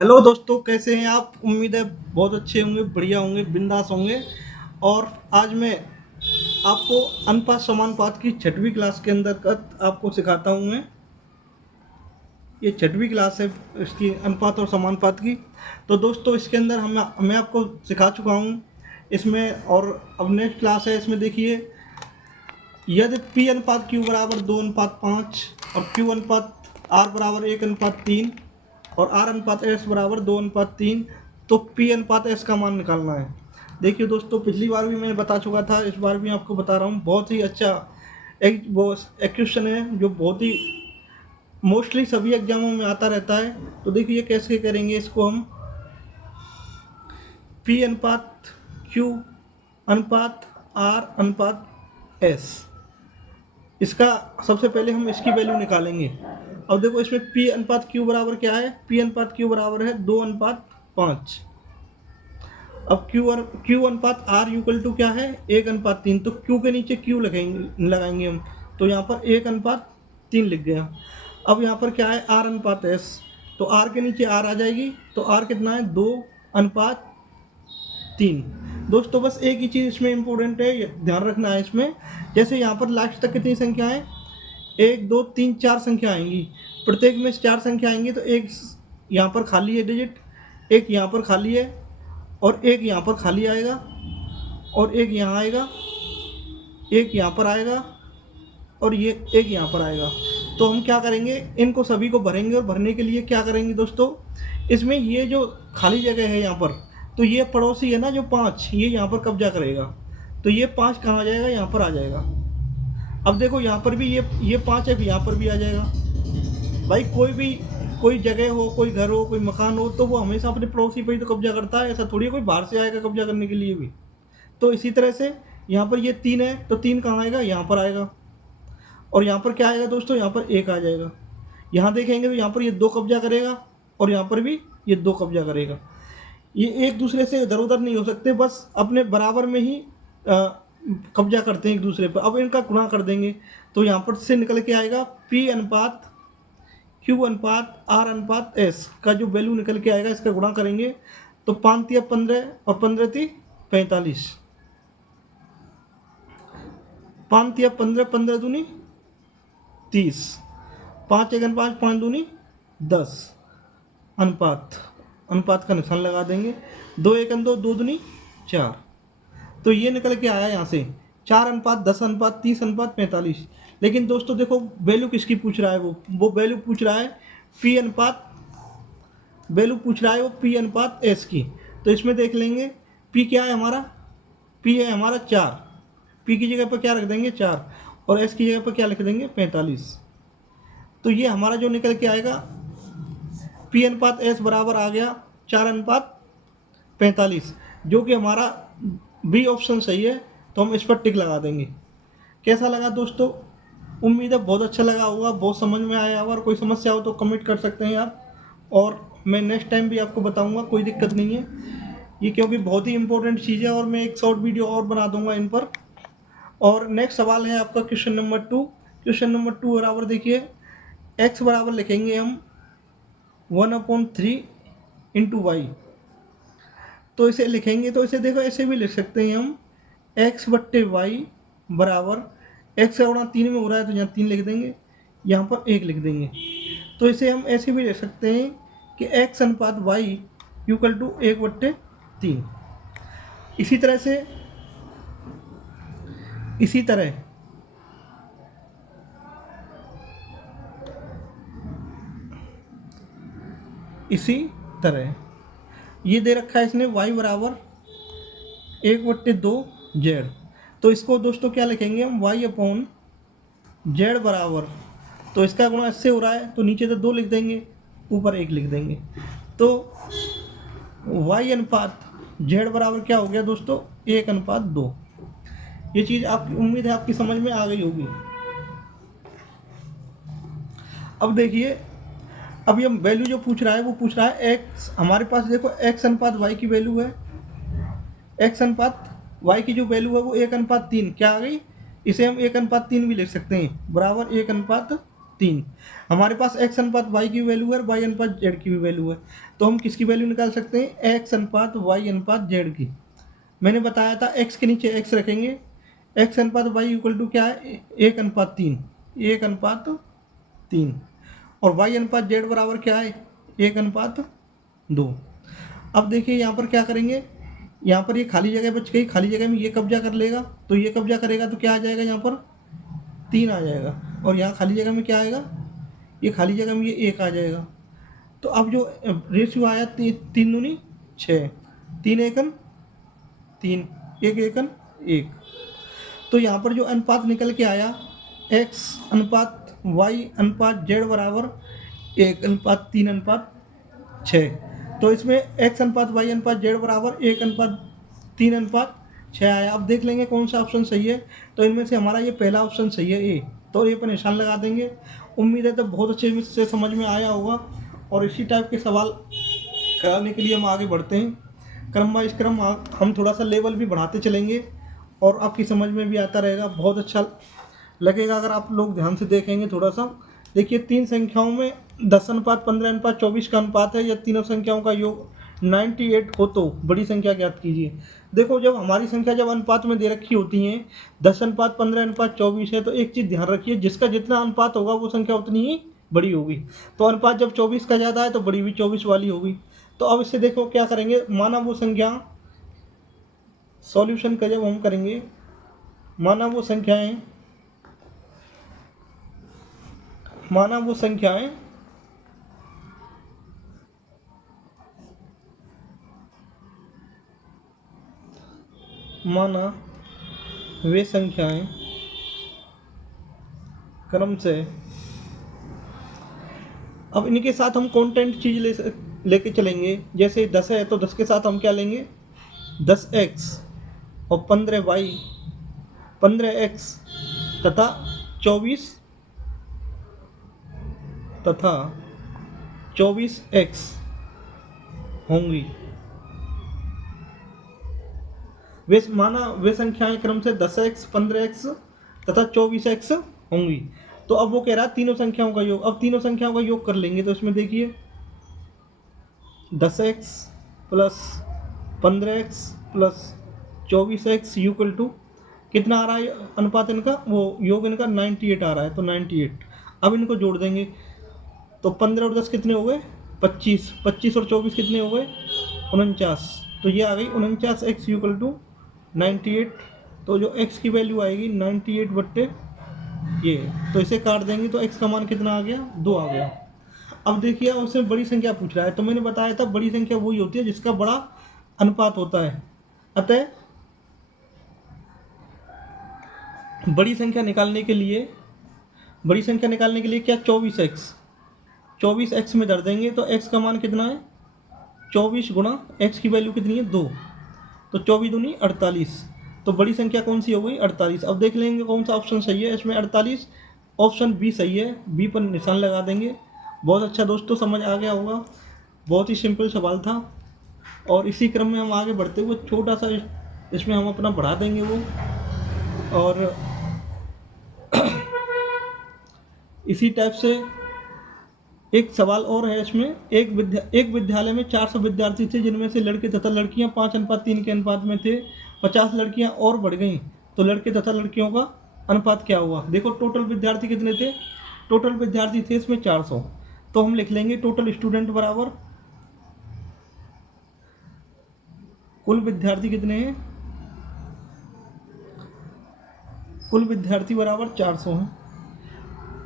Hello दोस्तों, कैसे हैं आप? उम्मीद है बहुत अच्छे होंगे, बढ़िया होंगे, बिंदास होंगे। और आज मैं आपको अनुपात समानुपात की छठवीं क्लास के अंतर्गत आपको सिखाता हूँ मैं। ये छठवीं क्लास है इसकी, अनुपात और समानुपात की। तो दोस्तों इसके अंदर मैं आपको सिखा चुका हूँ इसमें। और अब नेक्स्ट क्लास है, इसमें देखिए, यदि पी अनुपात क्यू बराबर 2:5 और क्यू अनुपात आर बराबर 1:3 और आर अनुपात एस बराबर 2:3, तो पी अनुपात एस का मान निकालना है। देखिए दोस्तों, पिछली बार भी मैंने बता चुका था, इस बार भी आपको बता रहा हूँ। बहुत ही अच्छा एक वो क्वेश्चन है जो बहुत ही मोस्टली सभी एग्जामों में आता रहता है। तो देखिए कैसे करेंगे इसको हम। पी अनुपात क्यू अनुपात आर अनुपात एस, इसका सबसे पहले हम इसकी वैल्यू निकालेंगे। अब देखो इसमें P अनुपात Q बराबर क्या है? P अनुपात Q बराबर है 2:5। अब Q अनुपात R इक्वल टू क्या है? 1:3। तो Q के नीचे Q लगाएंगे हम। तो यहाँ पर 1:3 लिख गया। अब यहाँ पर क्या है? R अनुपात S। तो R के नीचे R आ जाएगी। तो R कितना है? 2:3। दोस्तों बस एक ही चीज़ इसमें इम्पोर्टेंट है, ध्यान रखना है इसमें। जैसे यहाँ पर लास्ट तक कितनी संख्याएं? 1 2 3 4 संख्या आएंगी। प्रत्येक में 4 संख्या आएंगी। तो एक यहाँ पर खाली है डिजिट, एक यहाँ पर खाली है, और एक यहाँ पर खाली आएगा, और एक यहाँ आएगा, एक यहाँ पर आएगा, और ये एक यहाँ पर आएगा। तो हम क्या करेंगे? इनको सभी को भरेंगे। और भरने के लिए क्या करेंगे दोस्तों, इसमें ये जो खाली जगह है यहाँ पर, तो ये पड़ोसी है ना जो 5, ये यहाँ पर कब्जा करेगा। तो ये 5 कहाँ आ जाएगा? यहाँ पर आ जाएगा। अब देखो यहाँ पर भी ये 5 है, यहाँ पर भी आ जाएगा। भाई कोई जगह हो, कोई घर हो, कोई मकान हो, तो वो हमेशा अपने पड़ोसी पर ही तो कब्जा करता है। ऐसा थोड़ी कोई बाहर से आएगा कब्जा करने के लिए भी। तो इसी तरह से यहाँ पर ये 3 है, तो 3 कहाँ आएगा? यहाँ पर आएगा। और यहाँ पर क्या आएगा दोस्तों? यहाँ पर 1 आ जाएगा। यहाँ देखेंगे तो यहाँ पर ये 2 कब्जा करेगा, और यहाँ पर भी ये 2 कब्जा करेगा। ये एक दूसरे से इधर उधर नहीं हो सकते, बस अपने बराबर में ही कब्जा करते हैं एक दूसरे पर। अब इनका गुणा कर देंगे, तो यहाँ पर से निकल के आएगा P अनुपात Q अनुपात R अनुपात S का जो वैल्यू निकल के आएगा, इसका गुणा करेंगे तो 5 तिया 15 और 15 ती 45। 5 तिया 15, 15 दूनी 30, 5 एकन 5, 5 दूनी 10। अनुपात अनुपात का निशान लगा देंगे। 2 एकन 2, 2 दूनी 4। तो ये निकल के आया यहाँ से 4:10:30:45। लेकिन दोस्तों देखो वैल्यू किसकी पूछ रहा है? वो वैल्यू पूछ रहा है P अनुपात, वैल्यू पूछ रहा है वो P अनुपात S की। तो इसमें देख लेंगे P क्या है हमारा? P है हमारा 4। P की जगह पर क्या रख देंगे? 4। और S की जगह पर क्या लिख देंगे? 45। तो ये हमारा जो निकल के आएगा P अनुपात S बराबर आ गया 4:45, जो कि हमारा बी ऑप्शन सही है। तो हम इस पर टिक लगा देंगे। कैसा लगा दोस्तों? उम्मीद है बहुत अच्छा लगा होगा, बहुत समझ में आया होगा। और कोई समस्या हो तो कमेंट कर सकते हैं आप, और मैं नेक्स्ट टाइम भी आपको बताऊंगा, कोई दिक्कत नहीं है ये, क्योंकि बहुत ही इंपॉर्टेंट चीज़ है। और मैं एक शॉर्ट वीडियो और बना दूंगा इन पर। और नेक्स्ट सवाल है आपका क्वेश्चन नंबर 2। क्वेश्चन नंबर 2 बराबर देखिए, x बराबर लिखेंगे हम 1/3 इंटू वाई। तो इसे लिखेंगे तो इसे देखो ऐसे भी लिख सकते हैं हम, x/y बराबर, x का गुणा 3 में हो रहा है तो यहाँ 3 लिख देंगे, यहाँ पर 1 लिख देंगे। तो इसे हम ऐसे भी लिख सकते हैं कि x अनुपात y इक्वल टू 1/3। इसी तरह से इसी तरह ये दे रखा है इसने y बराबर 1/2 z। तो इसको दोस्तों क्या लिखेंगे हम? y/z बराबर, तो इसका गुणा इससे हो रहा है तो नीचे तो 2 लिख देंगे, ऊपर 1 लिख देंगे। तो y अनुपात z बराबर क्या हो गया दोस्तों? 1/2। ये चीज़ आपकी, उम्मीद है आपकी समझ में आ गई होगी। अब देखिए, अब ये वैल्यू जो पूछ रहा है वो पूछ रहा है x, हमारे पास देखो x अनुपात y की वैल्यू है, x अनुपात y की जो वैल्यू है वो 1/3 क्या आ गई? इसे हम 1/3 भी लिख सकते हैं, बराबर 1/3। 3। हमारे पास x अनुपात y की वैल्यू है और y अनुपात z की भी वैल्यू है, तो हम किसकी वैल्यू निकाल सकते हैं, x अनुपात y अनुपात z की। मैंने बताया था x के नीचे x रखेंगे, x अनुपात y इक्वल टू क्या है, 1:3, 1:3, और y अनुपात z बराबर क्या है, 1:2। अब देखिए यहाँ पर क्या करेंगे, यहाँ पर ये खाली जगह बच गई, खाली जगह में ये कब्जा कर लेगा, तो ये कब्जा करेगा तो क्या आ जाएगा, यहाँ पर 3 आ जाएगा, और यहाँ खाली जगह में क्या आएगा, ये खाली जगह में ये 1 आ जाएगा। तो अब जो रेशियो आया 3 दूनी 6, 3 एकन 3, 1 एकन 1। तो यहाँ पर जो अनुपात निकल के आया x अनुपात y अनुपात z बराबर 1:3:6। तो इसमें x अनुपात y अनुपात z बराबर 1:3:6 आया। अब देख लेंगे कौन सा ऑप्शन सही है, तो इनमें से हमारा ये पहला ऑप्शन सही है, ए। तो ए पर निशान लगा देंगे। उम्मीद है तो बहुत अच्छे से समझ में आया होगा, और इसी टाइप के सवाल कराने के लिए हम आगे बढ़ते हैं। क्रम बाइज क्रम हम थोड़ा सा लेवल भी बढ़ाते चलेंगे और आपकी समझ में भी आता रहेगा, बहुत अच्छा लगेगा अगर आप लोग ध्यान से देखेंगे थोड़ा सा। देखिए 3 संख्याओं में 10:15:24 का अनुपात है, या तीनों संख्याओं का योग 98 हो तो बड़ी संख्या ज्ञात कीजिए। देखो जब हमारी संख्या जब अनुपात में दे रखी होती हैं 10:15:24 है, तो एक चीज़ ध्यान रखिए, जिसका जितना अनुपात होगा वो संख्या उतनी ही बड़ी होगी। तो अनुपात जब 24 का ज़्यादा है तो बड़ी भी 24 वाली होगी। तो अब इससे देखो क्या करेंगे, माना वो संख्या, सॉल्यूशन का जब हम करेंगे, माना वो संख्याएं माना वे संख्याएं क्रम से, अब इनके साथ हम कंटेंट चीज लेके चलेंगे। जैसे 10 है तो 10 के साथ हम क्या लेंगे, 10x और 15y, 15x तथा 24x होंगी। वे संख्याएं क्रम से 10x, 15x तथा 24x होंगी। तो अब वो कह रहा है तीनों संख्याओं का योग। अब तीनों संख्याओं का योग कर लेंगे, तो इसमें देखिए 10x plus 15x plus 24x equal to कितना आ रहा है अनुपात इनका, वो योग इनका 98 आ रहा है, तो 98। अब इनको जोड़ देंगे, तो 15 और 10 कितने हो गए, 25, 25 और 24 कितने हो गए, 49। तो ये आ गई 49x इक्वल टू 98। तो जो x की वैल्यू आएगी 98 बट्टे ये, तो इसे काट देंगे तो x का मान कितना आ गया, 2 आ गया। अब देखिए उससे बड़ी संख्या पूछ रहा है, तो मैंने बताया था बड़ी संख्या वही होती है जिसका बड़ा अनुपात होता है। अतः बड़ी संख्या निकालने के लिए क्या, 24x में धर देंगे, तो x का मान कितना है, 24 गुणा x की वैल्यू कितनी है, 2, तो 24 दूनी 48। तो बड़ी संख्या कौन सी हो गई, 48। अब देख लेंगे कौन सा ऑप्शन सही है इसमें, 48 ऑप्शन बी सही है, बी पर निशान लगा देंगे। बहुत अच्छा दोस्तों, समझ आ गया होगा, बहुत ही सिंपल सवाल था। और इसी क्रम में हम आगे बढ़ते हुए छोटा सा इसमें हम अपना बढ़ा देंगे वो, और इसी टाइप से एक सवाल और है इसमें। एक विद्यालय में 400 विद्यार्थी थे, जिनमें से लड़के तथा लड़कियां 5:3 के अनुपात में थे। 50 लड़कियां और बढ़ गईं, तो लड़के तथा लड़कियों का अनुपात क्या हुआ। देखो टोटल विद्यार्थी कितने थे, टोटल विद्यार्थी थे इसमें 400, तो हम लिख लेंगे टोटल स्टूडेंट बराबर कुल विद्यार्थी कितने हैं, कुल विद्यार्थी बराबर 400 हैं।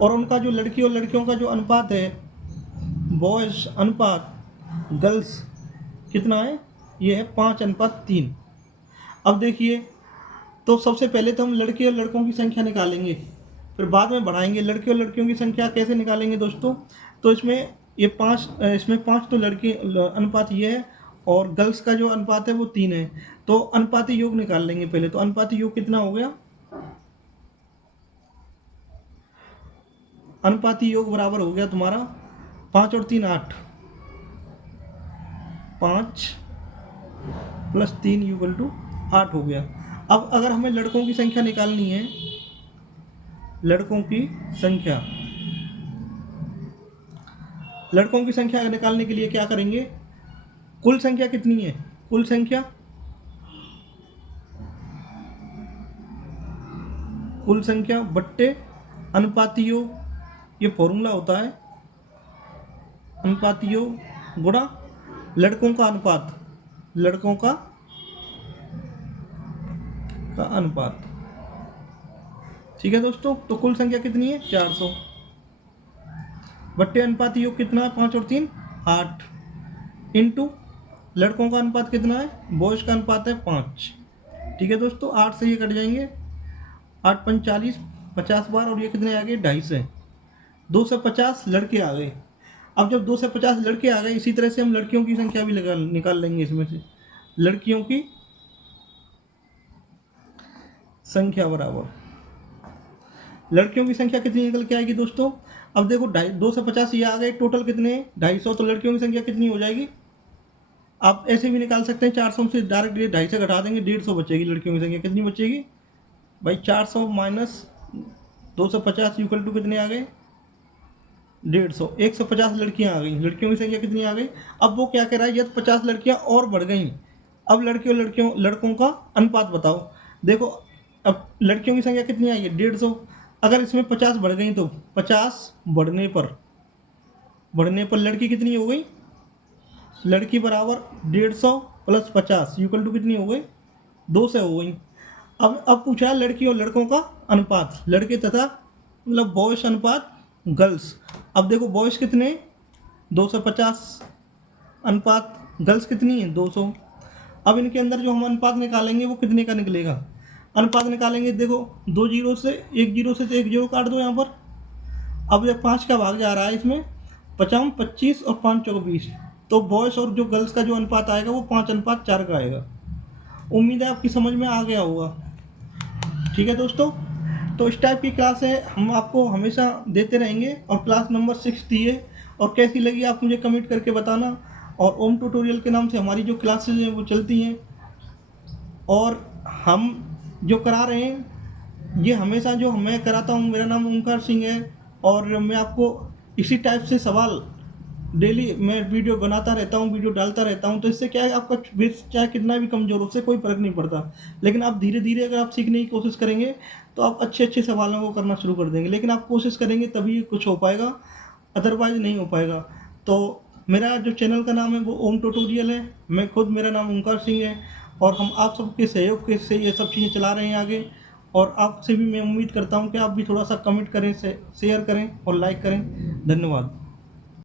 और उनका जो लड़की और लड़कियों का जो अनुपात है, बॉयज अनुपात गर्ल्स कितना है, ये है 5:3। अब देखिए, तो सबसे पहले तो हम लड़के और लड़कों की संख्या निकालेंगे, फिर बाद में बढ़ाएंगे। लड़के और लड़कियों की संख्या कैसे निकालेंगे दोस्तों, तो इसमें 5 तो लड़के अनुपात ये है, और गर्ल्स का जो अनुपात है वो 3 है। तो अनुपाती योग निकाल लेंगे पहले। तो अनुपाती योग कितना हो गया, अनुपाती योग बराबर हो गया तुम्हारा 5 और 3 8, 5 प्लस 3 इक्वल टू 8 हो गया। अब अगर हमें लड़कों की संख्या निकालनी है, लड़कों की संख्या, लड़कों की संख्या निकालने के लिए क्या करेंगे, कुल संख्या कितनी है, कुल संख्या बट्टे अनुपाती योग, ये फॉर्मूला होता है, अनुपाती योग गुणा लड़कों का अनुपात, लड़कों का अनुपात। ठीक है दोस्तों, तो कुल संख्या कितनी है 400 बट्टे अनुपाती योग कितना है 5 और 3 8 इंटू लड़कों का अनुपात कितना है, बॉयज का अनुपात है 5। ठीक है दोस्तों, 8 से ये कट जाएंगे, 8 5 40, 50 बार, और ये कितने आ गए 250, 250 लड़के आ गए। अब जब 250 लड़के आ गए, इसी तरह से हम लड़कियों की संख्या भी निकाल लेंगे। इसमें से लड़कियों की संख्या बराबर लड़कियों की संख्या कितनी निकल के आएगी दोस्तों। अब देखो 250 ये आ गए, टोटल कितने 250, तो लड़कियों की संख्या कितनी हो जाएगी, आप ऐसे भी निकाल सकते हैं, 400 से डायरेक्ट 250 से घटा देंगे, 150 बचेगी। लड़कियों की संख्या कितनी बचेगी भाई, 400 माइनस 250 इक्वल टू कितने आ गए 150, 150 लड़कियां आ गई। लड़कियों की संख्या कितनी आ गई। अब वो क्या कह रहा है, यदि 50 लड़कियां और बढ़ गई, अब लड़कों का अनुपात बताओ। देखो अब लड़कियों की संख्या कितनी आई है 150, अगर इसमें 50 बढ़ गई तो 50 बढ़ने पर लड़की कितनी हो गई, लड़की बराबर 150 प्लस 50 इक्वल टू कितनी हो गई 200 हो गई। अब पूछा लड़की और लड़कों का अनुपात, लड़के तथा मतलब बॉयज अनुपात गर्ल्स। अब देखो बॉयज कितने 250 अनुपात गर्ल्स कितनी है 200। अब इनके अंदर जो हम अनुपात निकालेंगे वो कितने का निकलेगा, अनुपात निकालेंगे, देखो 2 जीरो से 1 जीरो से तो 1 जीरो काट दो यहाँ पर। अब जब 5 का भाग जा रहा है इसमें 55 25 और 5 चौक 20, तो बॉयज़ और जो गर्ल्स का जो अनुपात आएगा वो 5:4 का आएगा। उम्मीद है आपकी समझ में आ गया होगा। ठीक है दोस्तों, तो इस टाइप की क्लास है हम आपको हमेशा देते रहेंगे, और क्लास नंबर 6 थी है, और कैसी लगी आप मुझे कमेंट करके बताना। और ओम ट्यूटोरियल के नाम से हमारी जो क्लासेज हैं वो चलती हैं, और हम जो करा रहे हैं ये हमेशा जो मैं कराता हूँ, मेरा नाम ओमकार सिंह है, और मैं आपको इसी टाइप से सवाल डेली मैं वीडियो बनाता रहता हूँ, वीडियो डालता रहता हूँ। तो इससे क्या है, आपका बेस चाहे कितना भी कमज़ोर हो, उससे कोई फ़र्क नहीं पड़ता, लेकिन आप धीरे धीरे अगर आप सीखने की कोशिश करेंगे तो आप अच्छे अच्छे सवालों को करना शुरू कर देंगे। लेकिन आप कोशिश करेंगे तभी कुछ हो पाएगा, अदरवाइज़ नहीं हो पाएगा। तो मेरा जो चैनल का नाम है वो ओम ट्यूटोरियल है, मैं खुद, मेरा नाम ओमकार सिंह है, और हम आप सबके सहयोग के से ये सब चीज़ें चला रहे हैं आगे। और आपसे भी मैं उम्मीद करता हूँ कि आप भी थोड़ा सा कमेंट करें, शेयर करें और लाइक करें। धन्यवाद।